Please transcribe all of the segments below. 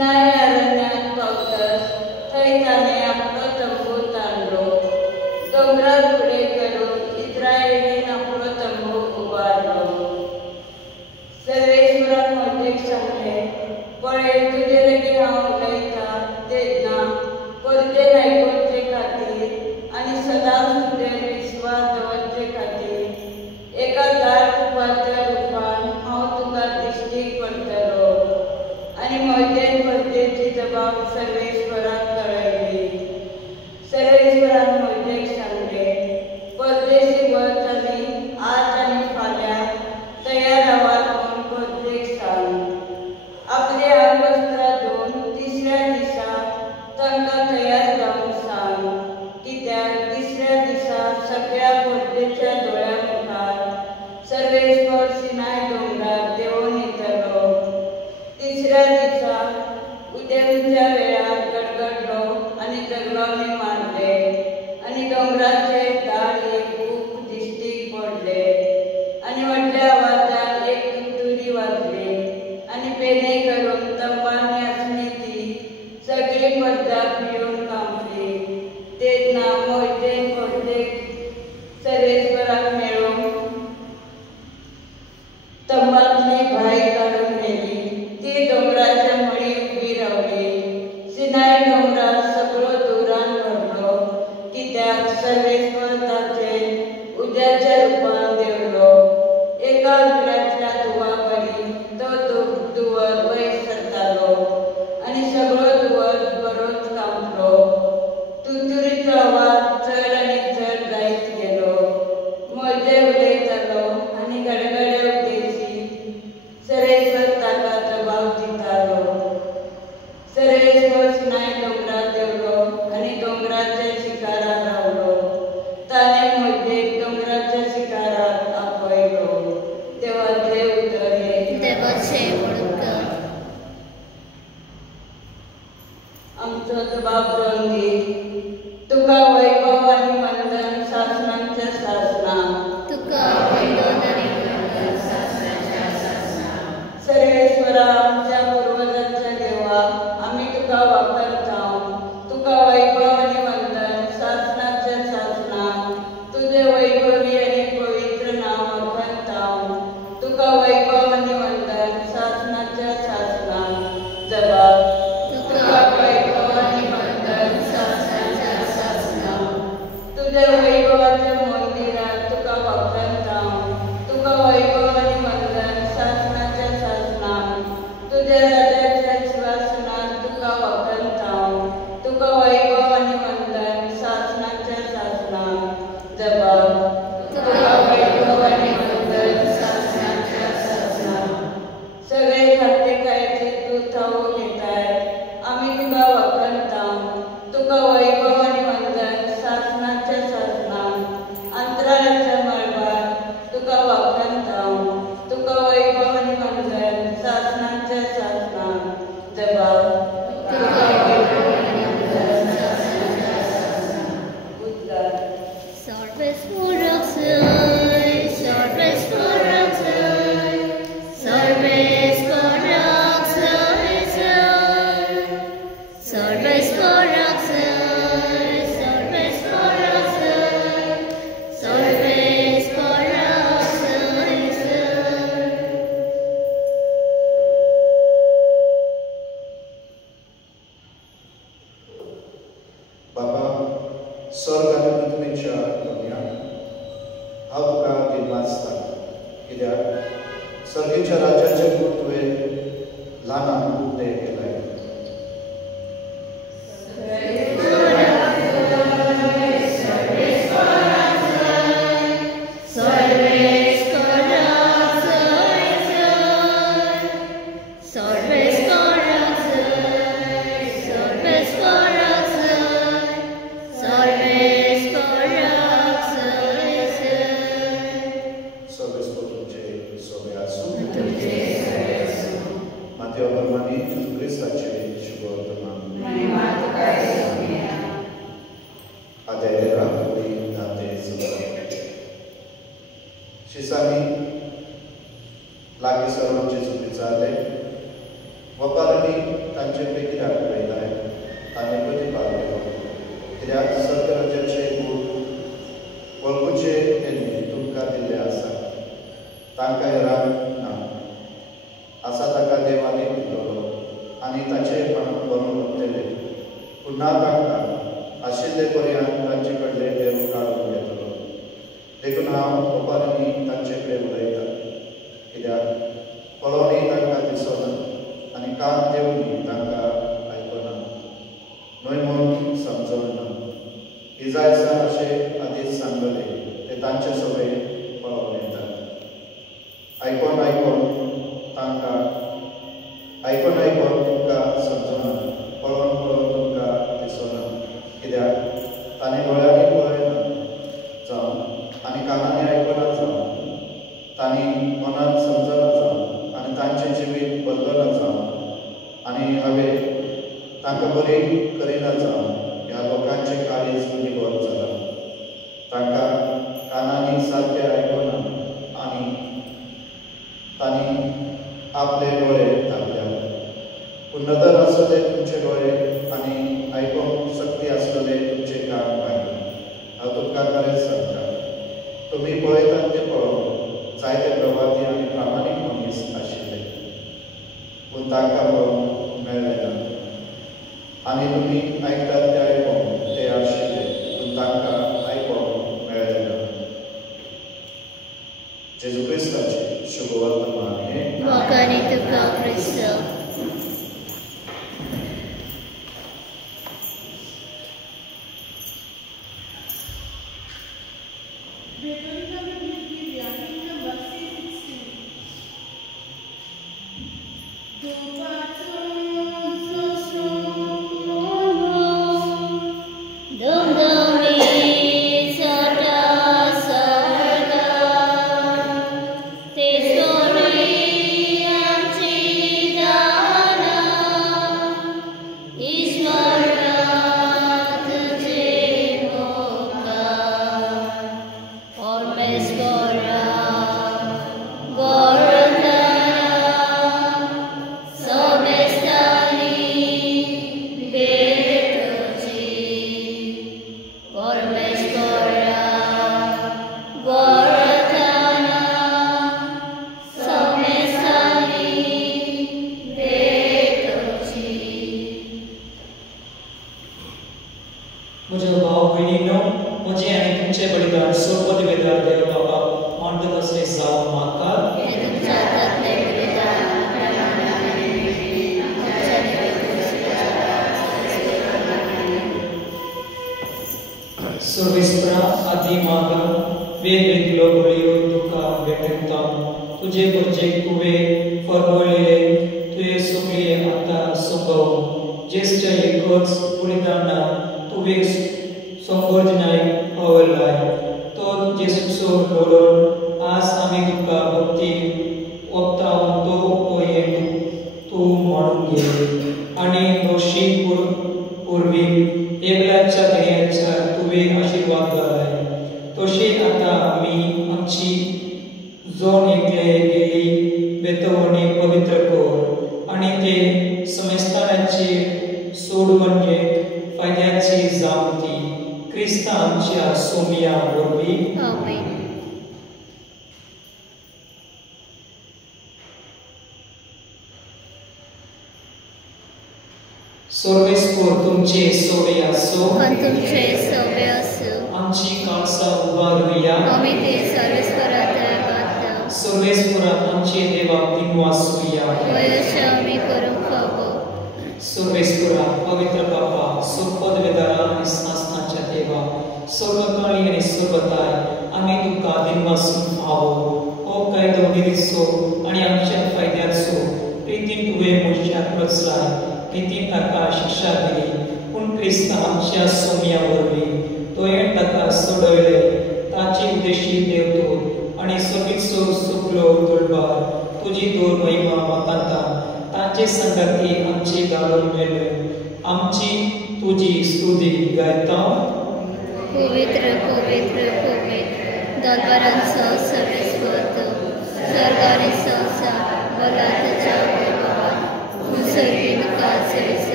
सिनाय अरण्यात पावतस थंय ताणें आपलो तंबू ताणलो. दोंगरार फुडें करून इस्रायेलीन आपलो तंबू उबारलो. सर्वेश्वरान मोशेक सांगलें, पळय तुजे लागीं हांव उलयतां तेन्ना परतेन आयकुचे खातीर आनी सदांच तुजेर विस्वास दवरचे खातीर एका दाटुपाच्या रुपान हांव तुका दिश्टीक पडटलो. आनी मोशेन परतेची जबाब सर्वेश्वराक कळयली. सर्वेश्वरान मोशेक सांगलें, परदेशी वळटली आज आनी फाल्यां तयार रावात म्हूण परतेक सांग. आपली आंगवस्त्रां धुवन तिसऱ्या दिसा तांकां तयार जावंक सांग, कित्याक तिसऱ्या दिसा सगळ्या परदेच्या दोळ्यां मुखार सर्वेश्वर सिनाय दोंगरार देंवून येतलो. तिसऱ्या दिसा उदेंच्या वेळार गडगडलो आनी जगलावले मारले आनी दोंगराचे दाळ एक खूब दिश्टीक पडले आनी व्हडल्या आवाजान एक तुरी वाजली आनी पेने करून तंबांनी आसली ती सगळी पद्दां पिळून कांपली. तेन्ना मोशेन परतेक सर्वेश्वराक मेळून तंबांतली भायर काडून व्हेली. ती दोंगराच्या मळी उबी रावली. सिनाय दोंगरार सगळो दुरान भरलो, कित्याक सर्वेश्वर ताचे उज्याच्या रुपान देवलो. एका उगड्यातल्या धुवावरी तो दुवर वयर सरतालो आनी सगळो दुवर बरोच कांपलो. तुतुरीचो आवाज चड आनी चड जायत गेलो. मोशे उलयतालो आनी गडगड्या उदेशी सर्वेश्वर ताका जबाब दितालो. सर्वेश्वर सिनाय दोंगरार देवलो आनी दोंगराच्या शिखरार रावलो. ताणें मोशेक दोंगराच्या शिखरार आपयलो. देवाचे उतरे. देवाचे उतर. आमचो जबाब जावन दी. तुका वैभव आनी वंदन सासणांच्या सासणां. तुका वंदन आनी वंदन सासणांच्या सासणां. सर्वेश्वरा आमच्या पुर्वजांच्या देवा, आमी तुका वापरतां. तुका वैभव आनी वंदन सासणांच्या सासणां. तुजें वैभवी आनी पवित्र नांव वखणतां. तुका वैभव आनी वंदन सासणांच्या सासणां. जबाब. तुका वैभव आनी वंदन सासणांच्या सासणां. तुज्या वैभवाच्या मंदिरांत तुका वखणतां. तुका वैभव आनी वंदन सासणांच्या सासणां. तुज्या राजाच्या सिंहासनार तुका वखणतां. तुका वैभव आनी वंदन सासणांच्या सासणां. जबाब. तुका वैभव आनी वंदन सासणांच्या सासणां. सगळे खाद्यकायेचे तूं थावो घेताय, आमी तुका वखणतां. तुका वैभव आनी वंदन सासणांच्या सासणां. अंतराळाच्या मळबार तुका वखणतां. तुका वैभव आनी वंदन सासणांच्या सासणां. जबाब. तुका वैभव आनी वंदन सासणांच्या सासणां. उद्गार. सर्वेश्वराक जय, सर्वेश्वराक जय, सर्वेश्वराक जय जय. सर्वेश्वराक जय, सर्वेश्वराक जय, सर्वेश्वराक जय जय. बाबा, स्वर्ग आनी पृथ्वीच्या दुनिया हांव तुका दिनवासता, कित्याक सर्गेच्या राज्याचे मूळ तुवें ल्हानाक उक्तें केलाय. शिसांनी लागीं सर्वांचे चुकीचे जाले. वपारांनी तांचे असा ताका देवाने दिलो आनी ताचे पण बरोवन उरतले पुन्हा तांकां आशिल्ले पर्यंत तांचे कडले देव काडून घेतलो देखून हांव ओपारांनी तांचे कडेन उलयतां कित्याक पळोवनी तांकां दिसना आनी कान देवनी तांकां आयकना न्हय म्हूण समजोना इजायसा अशें आदींच सांगले ते तांचे सगळे पळोवन येतात आयकोन तुमकां समजना पळोवन तुमकां दिसना कित्याक तांणी दोळ्यांनी पळयना जावं आनी कानांनी आयकना जावं तांणी मनान समजना जावं आनी तांचें जिवीत बदलना जावं आनी हांवें तांकां बरी करिना जावं ह्या लोकांचें काळीज निवळ जालां तांकां कानांनी सारकें आयकना आनी तांणी आपले दोळे धांपल्या पूण नदर आसले तुमचे दोळे आनी आयकोंक शक्ती आसतले तुमचे कान पांय हांव तुमकां खरेंच सांगता तुमी पळयतात ते पळोवन जायते प्रवादी आनी प्रामाणीक मनीस आशिल्ले पूण तांकां पळोवंक मेळ्ळे ना आनी तुमी आयकतात ते आयकोंक ते आशिल्ले पूण तांकां आयकोंक मेळ्ळे ना जेजू क्रिस्ताचें शुभ वर्तमान हें वखाणी तुका क्रिस्त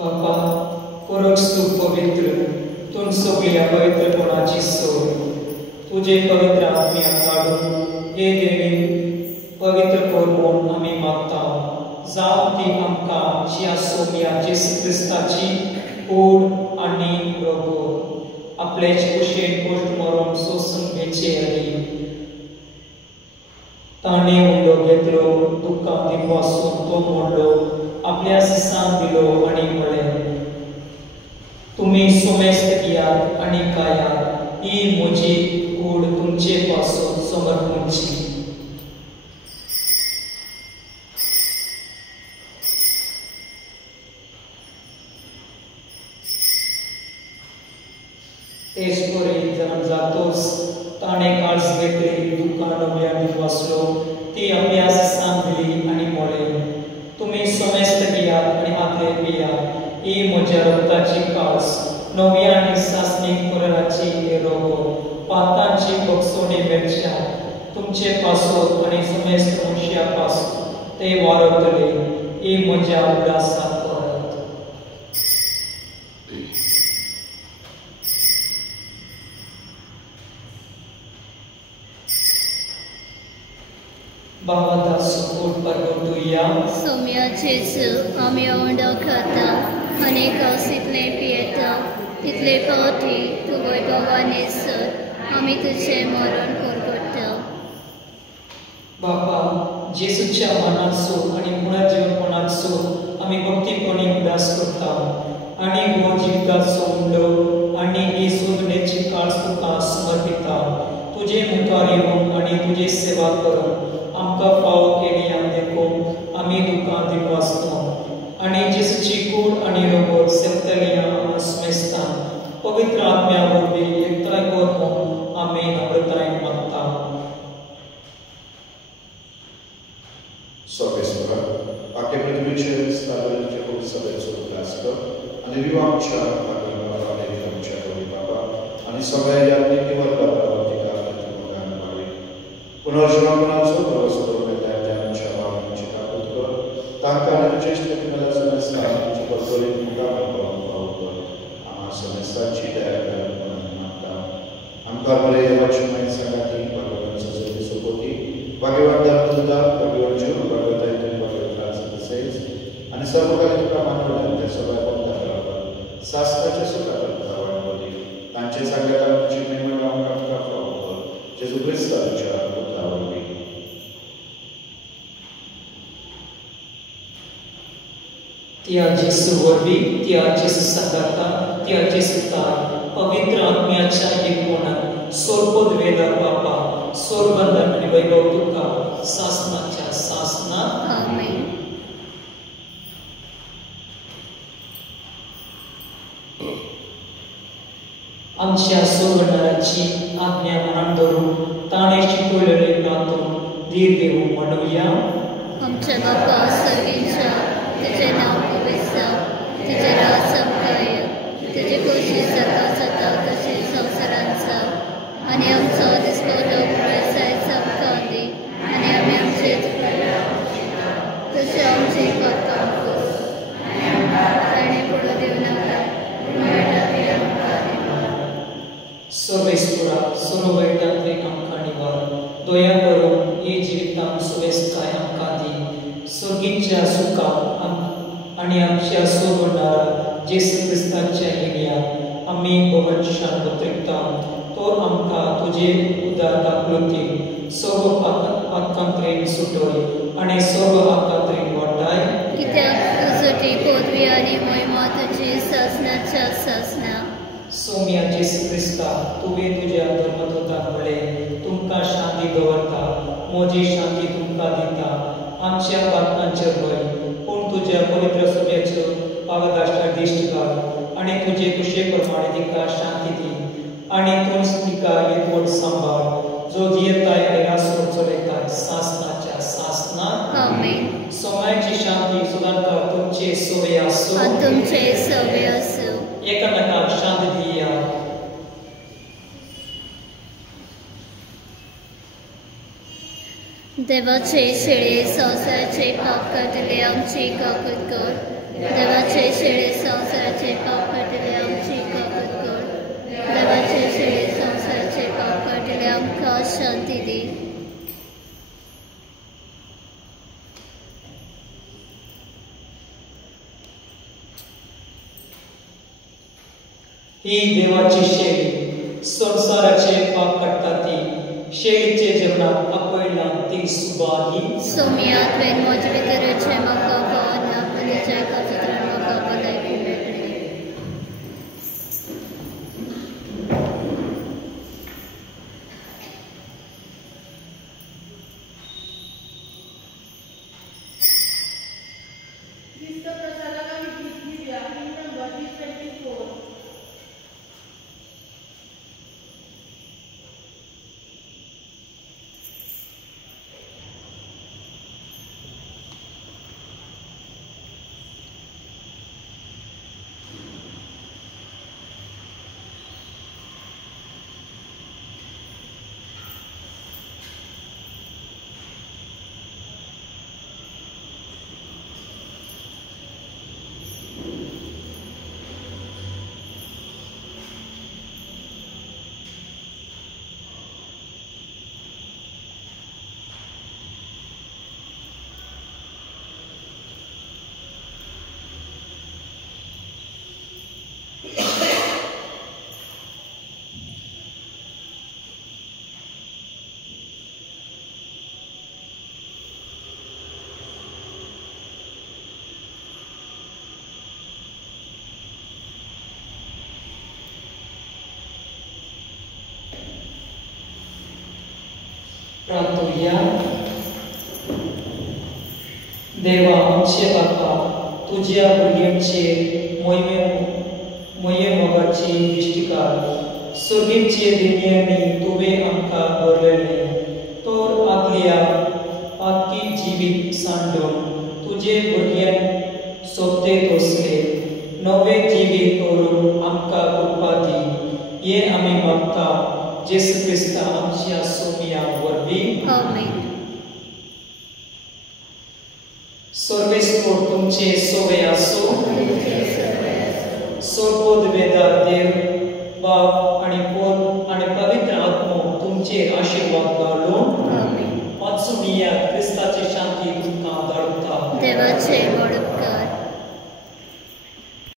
Bapak, porok pवित्र तुम सगळे या पवित्रपणाची सोय तुझे पवित्र आत्म्या काढून हे देवी पवित्र कर म्हूण आमी मागता जावं ती आमकां जी आसूं या जेसू क्रिस्ताची कूड आनी रोगोर आपलेच कुशेन गोश्ट मरून सोसून घेचे आनी ताणे उडलो घेतलो दुःखां दिवासून तो मोडलो आपल्या सिसान दिलो आनी म्हळें तुम्ही सोमेस्त घेयात आनी खायात ही म्हजी कूड तुमचे पासून समर्पूंची तेच परी जण जातोच ताणे काळज घेतली दुःखां नव्यान वाचलो ती आपल्या सिसान दिली आनी म्हळें तुम्ही सोमेस्त घेयात आनी हातले पियात ही म्हज्या रक्ताची कास नव्या आनी सासणीक पुराणाची रोगो पातांची बगसोणी मेळच्या तुमचे पासून आनी समेस्त मनशा पासून ते वारतले ही म्हज्या उदासाक परत बाबा सपोर्ट परगोटुया सौम्या जेजू आमी ओंडो खाता आनी कौसितले पियेता तितले पावटी तूं वैभवान येसर आमी तुजें मरण परगोट्टा बापा जेसूच्या मनाचो आनी पुनर्जीवनपणाचो आमी भक्तीपणी उदास करता आनी हो जिविताचो उंडो आनी ही सोदणेची काळ तुका समर्पिता तुजे मुखार येवन आनी तुजी सेवा करून आमकां फाव केली देखून आमी दुकां दिवं वाचता आनी जेसूची कूड आनी रोगोर सेवतली आमस्मेस्ता पवित्र आत्म्या वरवीं एकठांय कर म्हूण आमी नम्रतायेन मागता Sovestora, a che produce stare che come sapete sul classico, ani rivancha a quella parola di cominciare di papa, ani soveglia di che vuole la pratica di mogana mari. Conosciamo una sola cosa dove la annunciava in città tutto, tanto ne gesti che nella semestra ci portò in mogana con un pauto, ama semestra ci deve manca. Ancora le faccio mai sagati per la società sopoti, Bhagavan Dhamma Bhagavan Juna Bhagavan Dhamma Bhagavan Transcendences आणि सर्व काही प्रमाणात त्या सगळ्या कोणत्या शास्त्राचे सुद्धा करतावडी त्यांचे सांगताची नेमणूक आमका प्राप्त जेजू ख्रिस्ताच्या उद्धारावडी त्या जेसू वरवीं त्या जेसू सांगता त्या जेसू पवित्र आत्म्याच्या एकवणात सोरपद वेदा बापा सोरबंधन आणि वैभव तुका सासनाच्या सासना आमेन आमच्या सोरबंधनाची आज्ञा मनात धरून ताणे शिकवलेले प्रार्थना धीर घेऊन म्हणूया आमच्या बापा सर्गींच्या तुझे नाव पवित्र तुझे राज संपय तुझे खुशी सदा सदा तसे संसारांचा आणि आमचा दिसपवलो प्रसायचा कांदी आणि आम्ही आमचे तसे आमचे करता आणि पुढे देऊ नका सर्वेस्पुरा सर्व वैटांतले आमकां निवार दया करून हे जिवितां सुवेस्ताय आमकां दी सर्गीच्या सुखांत आनी आमच्या सोबणारा जेसू क्रिस्ताच्या येण्यात आमी भवनशान उतरता तो आमकां तुजे उदार दाखोवती सर्व पातकांतरेन सुटोय आनी सर्व आकांतरेन वाटाय कित्याक तुजटी पदवी आनी महिमा तुजी सासनाच्या सासना सौम्या जेसू क्रिस्ता तुवें तुज्या धर्मदूताक म्हळें तुमकां शांती दवरता म्हजी शांती तुमकां दिता आमच्या पातकांचेर न्हय पूण तुज्या पवित्र सभेचो पावदाश्टार दिश्ट घाल आनी तुजे कुशे प्रमाणे तिका शांती दी आनी तूंच तिका एकवट सांबाळ जो जियेताय आनी रासो चलयताय सासनाच्या सासनाक आमेन सौम्याची शांती सदांकाळ तुमचे सोवे आसूं आनी तुमचे सवे आसूं एकामेकाक शांती दिया देवाचे शेळे संवसाराचे पाप काढले आमची काकूत कर देवाचे शेळे संवसाराचे पाप काढले आमची काकूत कर ही देवाची शेळी संसाराचे पाप काडटा ती शेळीचे जेवणाक आपयला ती सुबाही सोमियात वेन मोजे भितरचे म्हाका कोण आपणेच्या कातरान म्हाका भलायकी मेळटली प्रार्थूया. देवा आमचे बापा तुझ्या भुरग्यांचेर मोगाची दिश्टी काड सुर्गीचे दिव्यांनी तुवें आमकां भरलेले तर आगल्या पाकी जिवीत सांडून तुझे भुरग्यांक सोबते तोसले नवे जिवीत करून आमकां कृपा दी हे आमी मागता जेसू क्रिस्ता आमच्या सोमिया वरवीं आमेन. सर्वेस्पोर तुमचे सोवे आसो सोपोद वेदार देव बाप आणि पोत आणि पवित्र आत्मो तुमचेर आशीर्वाद घालो